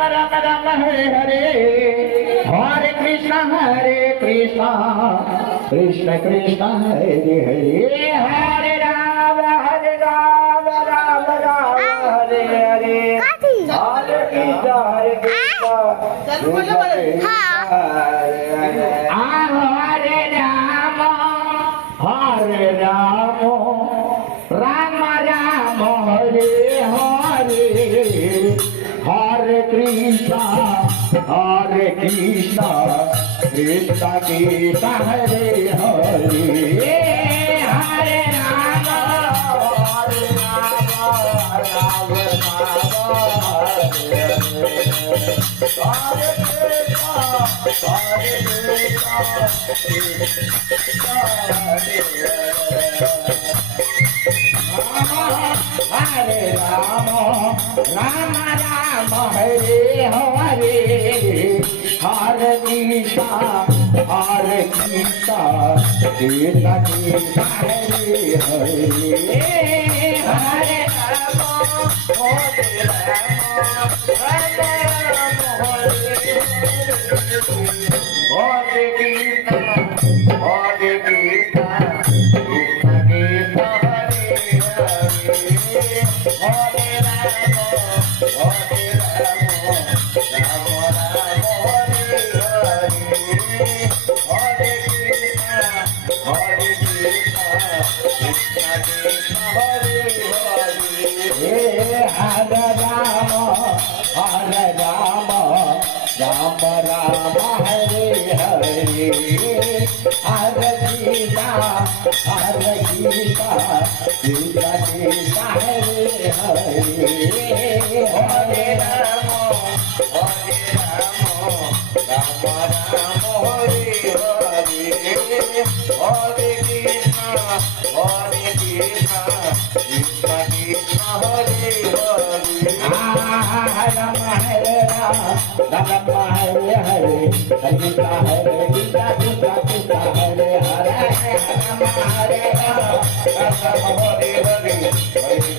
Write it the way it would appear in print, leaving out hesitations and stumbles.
Ram Ram Hare Hare Hare Krishna Krishna Krishna Hare Hare Hare Ram Ram Ram Hare Hare Hare Krishna Krishna Hare Ram Rama Rama Hare Hare Hare Krishna Krishna Krishna Hare Hare Hare Rama Rama Hare Hare Rama Rama Rama Hare Hare Hare Krishna Krishna Krishna Hare Hare Hare Rama Hare Rama Rama Rama Hare Krishna Krishna Krishna Hare Rama Rama Rama Hare Hare Hare Krishna Krishna Krishna Hare Hare Hare Rama Rama Rama Hare Hare Hare Krishna Krishna Krishna Hare Hare Rama Hare Rama Rama Hare Hare Hare Krishna Krishna Krishna Hare Hare Rama Hare Rama Rama Hare Hare Hare